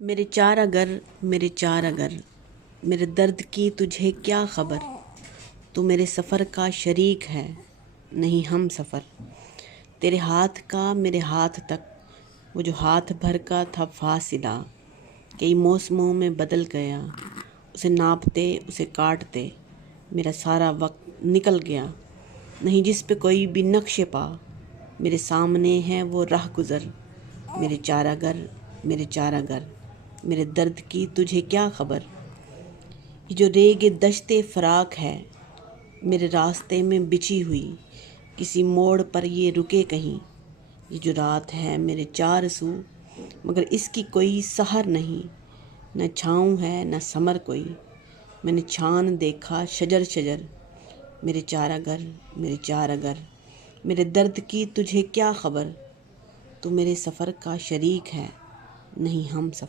میرے چار اگر میرے چار اگر میرے درد کی تجھے کیا خبر، تو میرے سفر کا شریک ہے نہیں ہم سفر۔ تیرے ہاتھ کا میرے ہاتھ تک وہ جو ہاتھ بھر کا تھا فاصلہ، کئی موسموں میں بدل گیا، اسے ناپتے اسے کاٹتے میرا سارا وقت نکل گیا۔ نہیں جس پہ کوئی بھی نقش پا، میرے سامنے ہے وہ راہ گزر۔ میرے چار اگر میرے چار اگر میرے درد کی تجھے کیا خبر۔ یہ جو ریگ دشت فراق ہے میرے راستے میں بچھی ہوئی، کسی موڑ پر یہ رکے کہیں۔ یہ جو رات ہے میرے چار سو، مگر اس کی کوئی سحر نہیں، نہ چھاؤں ہے نہ سمر کوئی۔ میں نے چھان دیکھا شجر شجر، میرے چار اگر میرے چار اگر میرے درد کی تجھے کیا خبر، تو میرے سفر کا شریک ہے نہیں ہم سفر۔